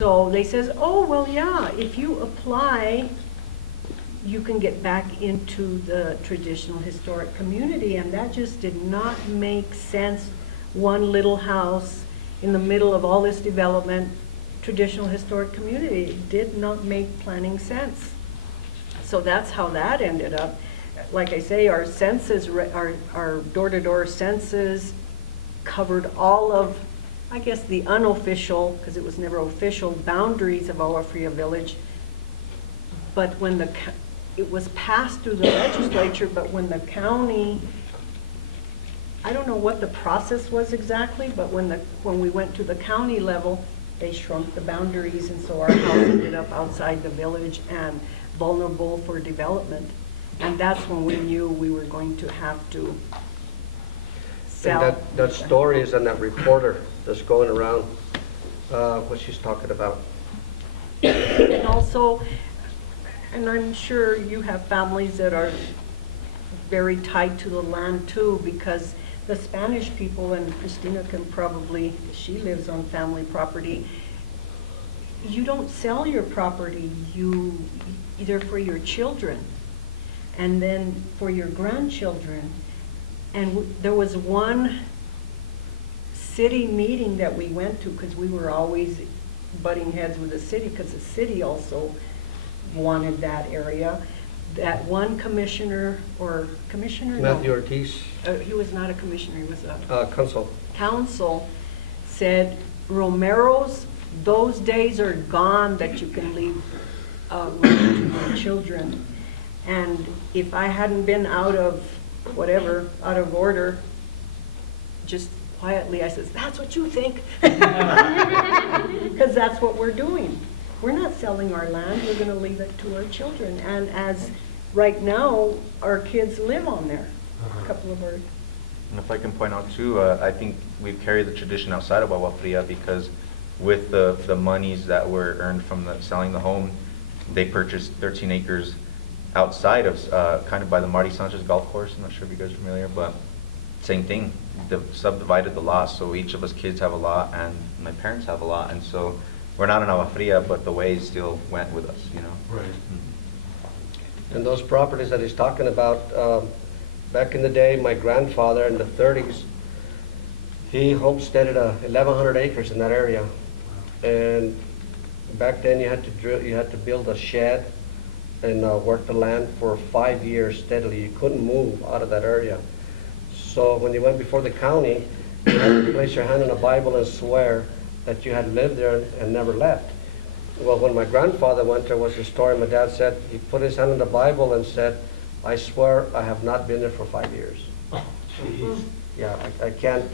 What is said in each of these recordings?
So they says, oh, well, yeah, if you apply, you can get back into the traditional historic community, and that just did not make sense. One little house in the middle of all this development, traditional historic community, it did not make planning sense. So that's how that ended up. Like I say, our census, our door-to-door census covered all of, I guess, the unofficial, because it was never official, boundaries of Agua Fria Village. But when it was passed through the legislature, but when the county, I don't know what the process was exactly, but when we went to the county level, they shrunk the boundaries, and so our house ended up outside the village and vulnerable for development. And that's when we knew we were going to have to sell. And that story is on that reporter that's going around, what she's talking about. And also, and I'm sure you have families that are very tied to the land too, because the Spanish people, and Christina can probably, she lives on family property, you don't sell your property, either for your children and then for your grandchildren. And there was one city meeting that we went to, because we were always butting heads with the city, because the city also wanted that area. That one commissioner, or commissioner? Matthew No. Ortiz. He was not a commissioner, he was a Council. said, Romero's, those days are gone that you can leave to your children. And if I hadn't been out of whatever, out of order, just quietly, I says, that's what you think. Because that's what we're doing. We're not selling our land, we're going to leave it to our children. And as right now, our kids live on there. A couple of our... And if I can point out too, I think we've carried the tradition outside of Agua Fria, because with the monies that were earned from selling the home, they purchased 13 acres outside of, kind of by the Marty Sanchez golf course. I'm not sure if you guys are familiar, but same thing. They subdivided the lot, so each of us kids have a lot, and my parents have a lot, and so we're not in Agua Fria, but the ways still went with us, you know. Right. And those properties that he's talking about, back in the day, my grandfather in the 30s, he homesteaded 1,100 acres in that area. And back then you had to build a shed and work the land for 5 years steadily. You couldn't move out of that area. So when you went before the county, you had to place your hand on a Bible and swear that you had lived there and never left. Well, when my grandfather went there, was the story my dad said, he put his hand on the Bible and said, I swear I have not been there for 5 years. Jeez. Yeah, I can't.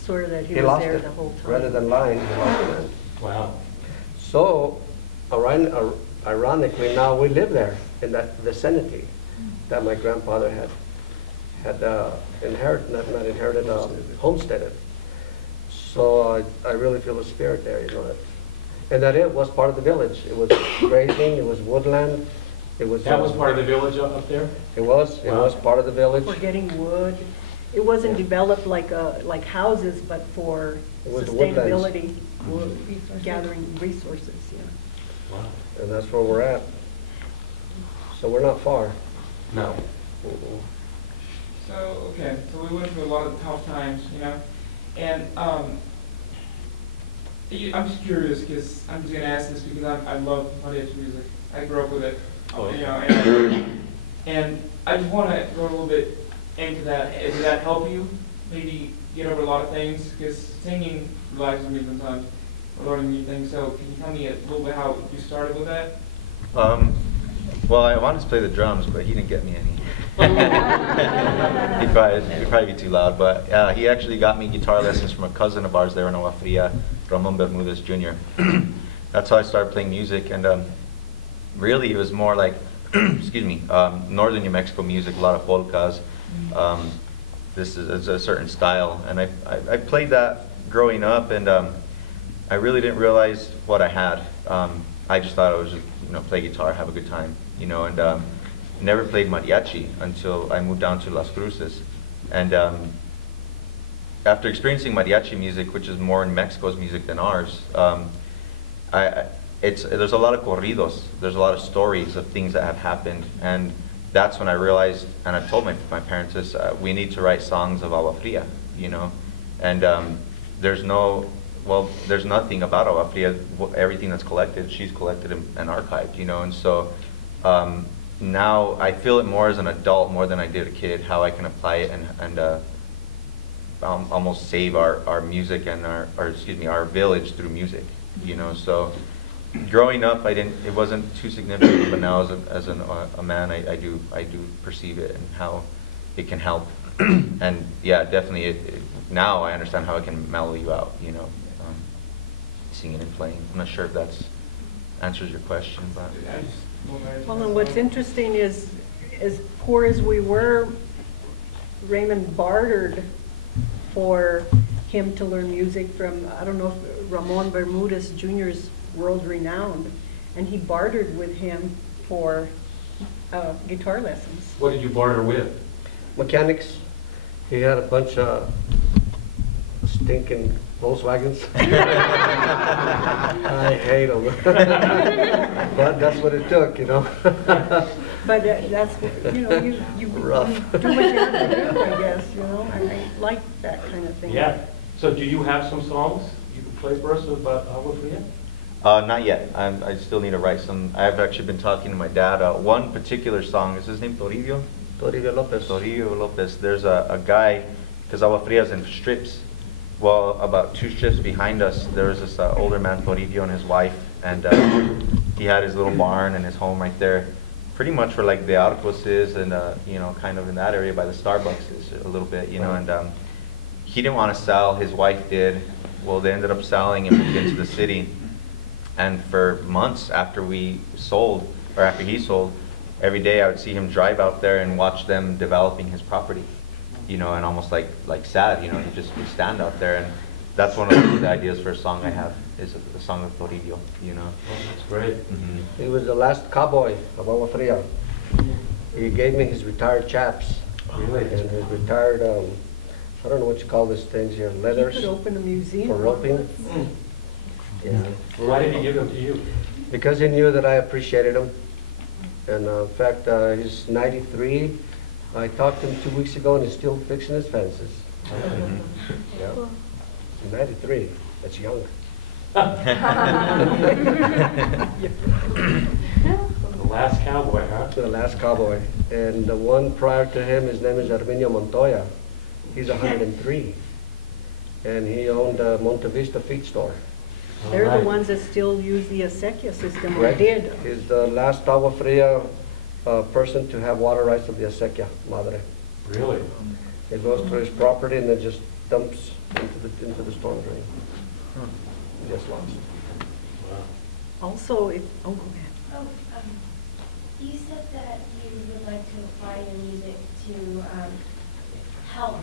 Swear that he He was lost there it. the whole time. Rather than lying, he lost it. Wow. So, ironically, now we live there in that vicinity that my grandfather had inherited, not inherited, homesteaded. So I really feel the spirit there, you know. And that it was part of the village. It was grazing, it was woodland. It was. That was part of the village up there? It was. It Wow. was part of the village. For getting wood. It wasn't developed like houses, but for It was the woodlands. sustainability, gathering resources, yeah. Wow. And that's where we're at. So we're not far. No. So, okay, so we went through a lot of tough times, you know, and I'm just curious, because I'm just going to ask this because I love mariachi music. I grew up with it, you know, and I just want to go a little bit into that. Did that help you maybe get over a lot of things? Because singing relaxes me sometimes, or learning new things. So can you tell me a little bit how you started with that? Well, I wanted to play the drums, but he didn't get me any. He'd probably be too loud, but he actually got me guitar lessons from a cousin of ours there in Agua Fria, Ramon Bermudez Jr. That's how I started playing music, and really it was more like, excuse me, northern New Mexico music, a lot of polkas. This is a certain style, and I played that growing up, and I really didn't realize what I had. I just thought I was just, you know, play guitar, have a good time, you know, and never played mariachi until I moved down to Las Cruces. And after experiencing mariachi music, which is more in Mexico's music than ours, there's a lot of corridos, there's a lot of stories of things that have happened, and that's when I realized, and I told my parents this, we need to write songs of Agua Fria, you know, and there's nothing about Agua Fria. Everything that's collected, she's collected and archived, you know, and so now I feel it more as an adult more than I did a kid, how I can apply it and almost save our music and our village through music, you know. So growing up, it wasn't too significant, but now as a man, I do perceive it and how it can help. And yeah, definitely now I understand how it can mellow you out, you know, singing and playing. I'm not sure if that answers your question, but. Well, and what's interesting is, as poor as we were, Raymond bartered for him to learn music from, I don't know if Ramon Bermudez Jr. is world renowned, and he bartered with him for guitar lessons. What did you barter with? Mechanics. He had a bunch of stinking Volkswagens. I hate them. But that's what it took, you know. But that's, you know, you Rough. do what you have to do, I guess, you know. I like that kind of thing. Yeah. So do you have some songs you can play for us about Agua Fria? Not yet. I still need to write some. I've actually been talking to my dad. One particular song, is his name Toribio? Toribio Lopez. Toribio Lopez. There's a guy, because Agua Fria is in strips. Well, about 2 strips behind us, there was this older man, Toribio, and his wife, and he had his little barn and his home right there, pretty much where like the Arcos is, and you know, kind of in that area by the Starbucks is a little bit, you know, and he didn't want to sell. His wife did. Well, they ended up selling and moved into the city. And for months after we sold, or after he sold, every day I would see him drive out there and watch them developing his property, you know, and almost like sad, you know, he just would stand out there. And that's one of the ideas for a song I have, is a song of Toribio, you know. Oh, that's great. Mm-hmm. He was the last cowboy of Agua Fria. He gave me his retired chaps. Really? And his retired, I don't know what you call these things here, You leathers could open a museum. for roping. Yeah. Why did he give them to you? Because he knew that I appreciated him. And in fact, he's 93. I talked to him 2 weeks ago and he's still fixing his fences. Mm-hmm. Yeah. 93, that's young. The last cowboy, huh? The last cowboy. And the one prior to him, his name is Arminio Montoya. He's 103. And he owned a Monte Vista feed store. They're the Alright. ones that still use the acequia system, or Correct. did. He's the last Agua Fria person to have water rights of the acequia madre. Really? It goes to his property and then just dumps into the storm drain. Just lost. Wow. Also, oh, go ahead. Oh, you said that you would like to apply your music to help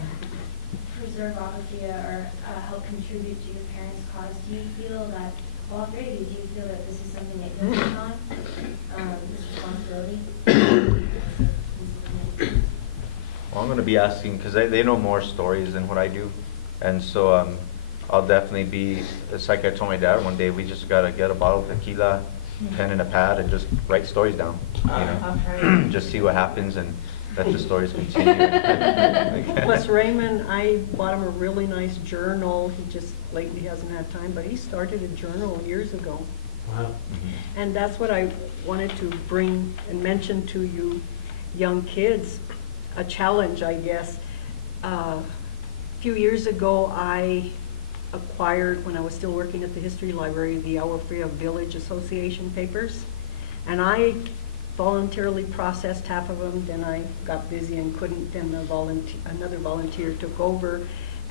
preserve Agua Fria or help contribute to your parents' cause. Do you feel that, well, already, do you feel that this is something that you're working on, this responsibility? Well, I'm going to be asking, because they know more stories than what I do. And so I'll definitely be, it's like I told my dad one day, we just got to get a bottle of tequila, pen and a pad, and just write stories down, you know, just see what happens and let the stories continue. Plus Raymond, I bought him a really nice journal. He just lately hasn't had time, but he started a journal years ago. Wow. And that's what I wanted to bring and mention to you young kids, a challenge, I guess. A few years ago, I acquired, when I was still working at the History Library, the Agua Fria Village Association papers. And I voluntarily processed half of them, then I got busy and couldn't, then another volunteer took over.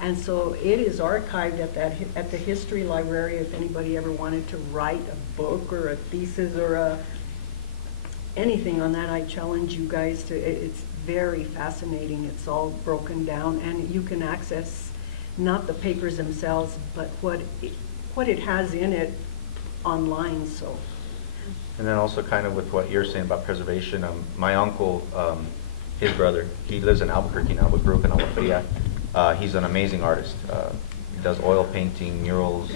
And so it is archived at the History Library if anybody ever wanted to write a book or a thesis or anything on that. I challenge you guys to, it's very fascinating. It's all broken down and you can access not the papers themselves, but what it has in it online, so. And then also kind of with what you're saying about preservation, my uncle, his brother, he lives in Albuquerque now, but grew up in Agua Fria. He's an amazing artist. He does oil painting, murals,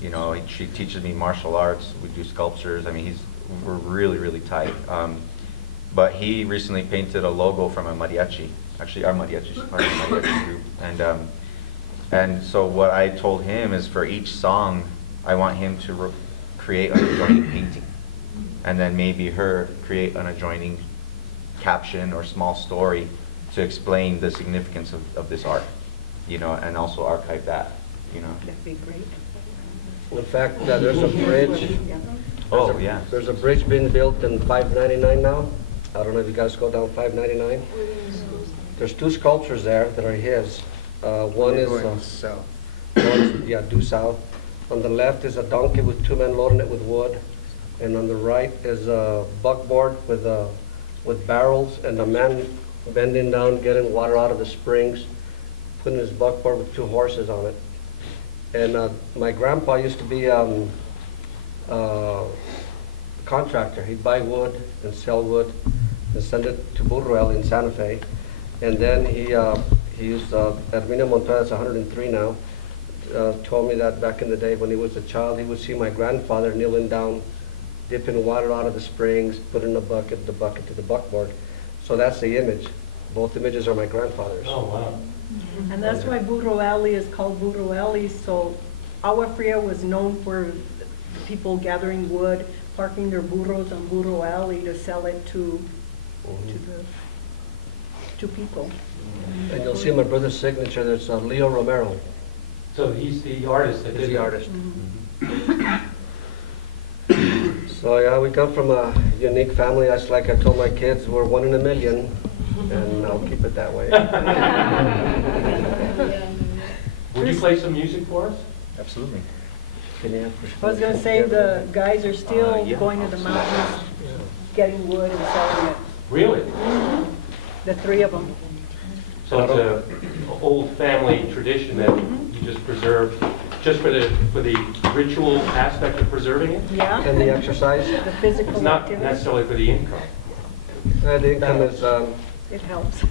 You know, she teaches me martial arts. We do sculptures. I mean, we're really, really tight. But he recently painted a logo from a mariachi. Actually, our mariachi is part of the mariachi group. And so what I told him is for each song, I want him to create an adjoining painting. And then maybe her create an adjoining caption or small story to explain the significance of this art, you know, and also archive that, you know. That'd be great. In fact, there's a bridge. Oh, yeah. There's a bridge being built in 599 now. I don't know if you guys go down 599. There's 2 sculptures there that are his. One is south. Due south. On the left is a donkey with 2 men loading it with wood, and on the right is a buckboard with barrels and a man bending down, getting water out of the springs, putting his buckboard with 2 horses on it. And my grandpa used to be a contractor. He'd buy wood and sell wood and send it to Burruel in Santa Fe. And then he used, Herminio Montoya, is 103 now, told me that back in the day when he was a child, he would see my grandfather kneeling down, dipping water out of the springs, putting the bucket to the buckboard. So that's the image. Both images are my grandfather's. Oh, wow. And that's why Burruel is called Burruel. So Agua Fria was known for people gathering wood, parking their burros on Burruel to sell it to people. And you'll see my brother's signature. There's Leo Romero. So he's the artist that He's did the that. artist. So yeah, we come from a unique family. That's like I told my kids, we're 1 in a million, and I'll keep it that way. Would you play some music for us? Absolutely. Can you have I was going to say the guys are still Yeah. going to the mountains, getting wood and selling it. Really? The 3 of them. So it's an old family tradition that you just preserve, just for the ritual aspect of preserving it? Yeah, And the exercise? the It's physical not activity. necessarily for the income. The income is, It helps.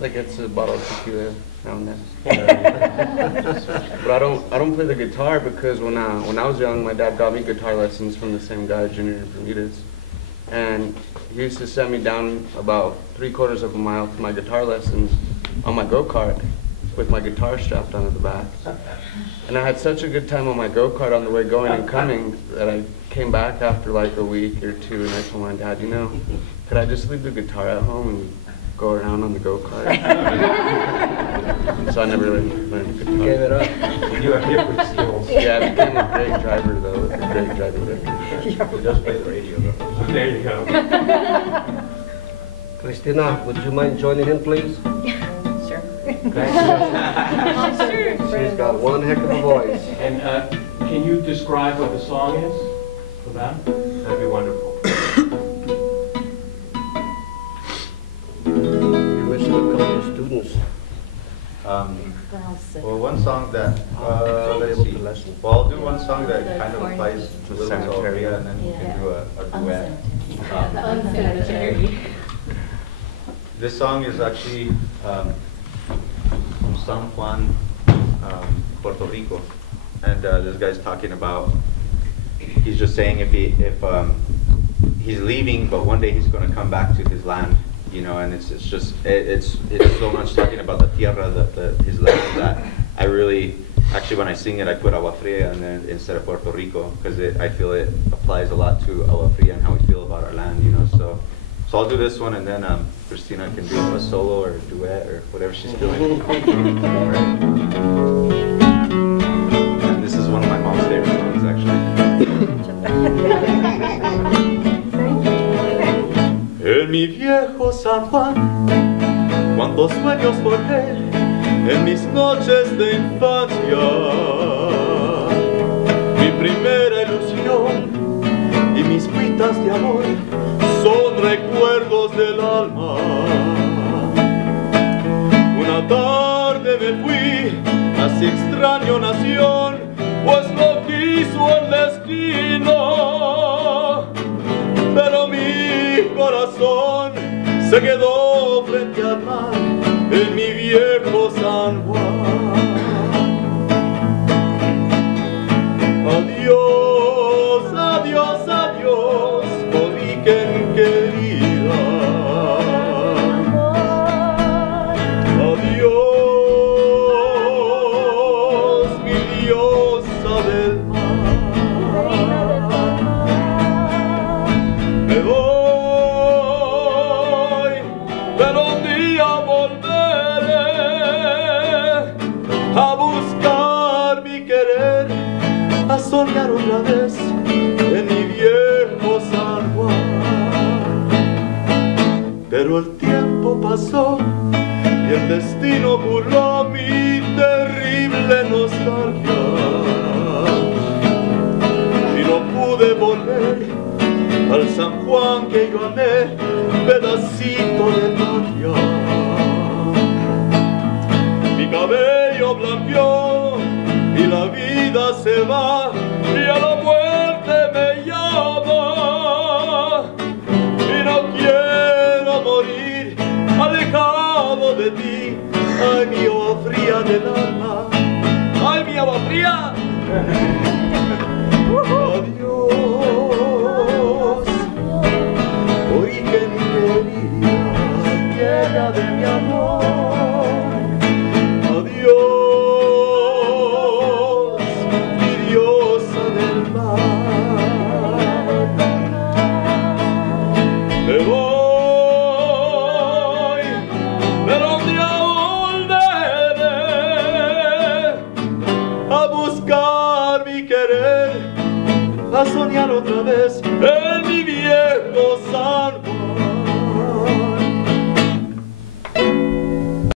Like it's a bottle of tequila now and then. But I don't play the guitar because when I was young, my dad got me guitar lessons from the same guy, Junior Bermudez. And he used to send me down about 3/4 of a mile to my guitar lessons on my go-kart with my guitar strapped onto the back. And I had such a good time on my go-kart on the way going and coming that I came back after like a week or 2 and I told my dad, you know, could I just leave the guitar at home and go around on the go-kart? And so I never learned guitar. gave it up. You have different skills. Yeah, I became a great driver though, with a great driving record. He does play the radio, though. There you go. Cristina, would you mind joining in, please? Sure. She's got one heck of a voice. And can you describe what the song is about? That'd be wonderful. You're missing a couple of students. Well, one song that, let's see. Well, I'll do one song that kind of applies to Little Santeria, and then we can do a duet. This song is actually from San Juan, Puerto Rico, and this guy's talking about. He's just saying if he's leaving, but one day he's going to come back to his land, you know, and it's so much talking about the tierra, his land, that I really, actually when I sing it, I put Agua Fria and then instead of Puerto Rico, because I feel it applies a lot to Agua Fria and how we feel about our land, you know. So I'll do this one, and then Cristina can do a solo or a duet or whatever she's doing. And this is one of my mom's favorite songs, actually. En mi viejo San Juan, cuántos sueños forjé en mis noches de infancia. Mi primera ilusión y mis cuitas de amor son recuerdos del alma. Una tarde me fui a esa extraña nación, pues lo quiso el destino. Pero mi corazón se quedó frente al mar en mi viejo San Juan. otra vez en mi viejo San Juan. Pero el tiempo pasó y el destino burló mi terrible nostalgia. Y no pude volver al San Juan que yo amé, pedacito de patria. Mi cabello blanqueó y la vida se va y a la muerte me llama. Y no quiero morir alejado de ti, ay mi agua fría del alma, ay mi agua fría. Adiós, origen querida, tierra de mi amor. Adiós, mi diosa del mar. Me voy, pero un día volveré a buscar mi querer, a soñar otra